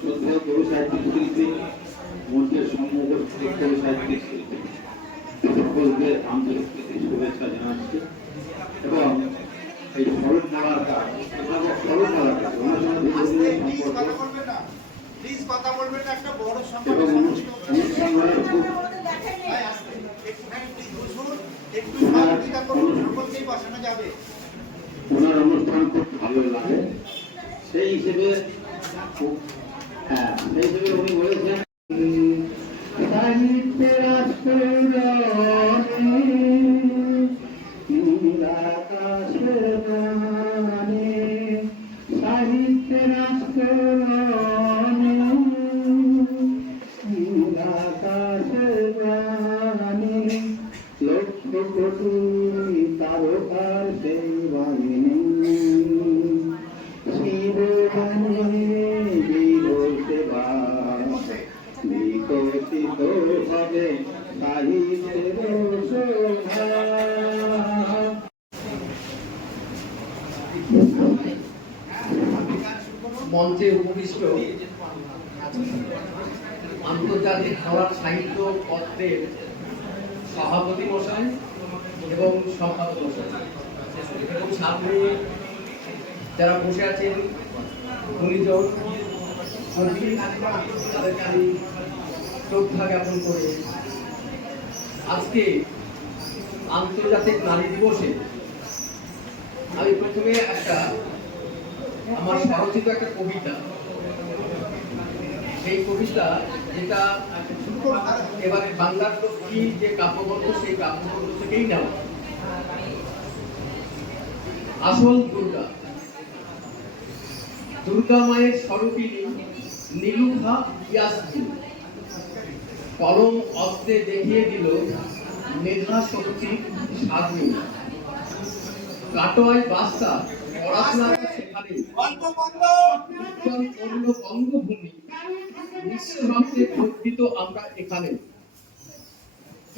শ্রদ্ধেয় কবি সাহিত্যিক শিল্পী মঞ্চের সম্মুখস্থ কবি সাহিত্যিক শিল্পী সকলকে আন্তরিক শুভেচ্ছা জানাচ্ছি এবং এই স্মরণমালাটা এবং অনুষ্ঠানের খুব ওনার অনুষ্ঠান খুব ভালো লাগে সেই হিসেবে উনি বলেছেন সাহিত্যের লক্ষ্য কোটি তারকার সেই বাহিনী বিকশিত হবে সাহিত্যের মঞ্চে উপবিষ্ট আন্তর্জাতিক খবর সাহিত্য পত্রের সভাপতি মশাই এবং সম্পাদক মশাই এবং সামনে যারা বসে আছেন গুণীজন তাদেরকে আমি শ্রদ্ধা জ্ঞাপন করে আজকে আন্তর্জাতিক নারী দিবসে আমি প্রথমে আমার স্বরচিত একটা কবিতা, সেই কবিতা যেটা এবারে বাংলার লক্ষ্মী যে কাব্যগ্রন্থ সেই কাব্যগ্রন্থ থেকেই নেওয়া। আসল দুর্গা, দুর্গা মায়ের স্বরূপিণী নীলুফা ইয়াসমিন কলম অস্ত্রে দেখিয়ে দিল মেধা শক্তির সাধনী। কাটোয়ায় বাস্তা পড়াশোনা সেখানে বঙ্গভূমি নিঃশব্দে গর্বিত আমরা এখানে।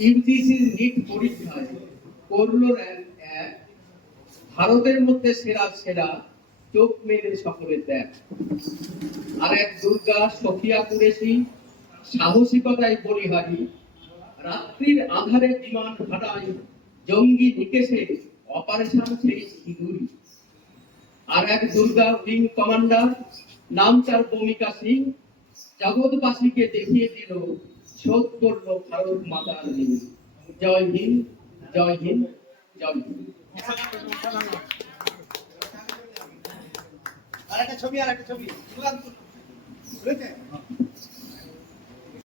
ইউজিসির নিট পরীক্ষায় করলো র্যাঙ্ক 1, ভারতের মধ্যে সেরা সেরা, চোখ মেলে সকলের দেখ। আর এক দুর্গা সফিয়া কুরেশি সাহসিকতায় বলিহারি, রাত্রির আধারে বিমান ভাড়ায় জঙ্গি নিকেশে অপারেশন সেই সিঁদুরি। আর এক দুর্গা উইং কমান্ডার নাম তার ভূমিকা সিং, জগৎবাসীকে দেখিয়ে দিল শোধ করল ভারত মাতার ঋণ। জয় হিন্দ, জয় হিন্দ, জয় হিন্দ। আর একটা ছবি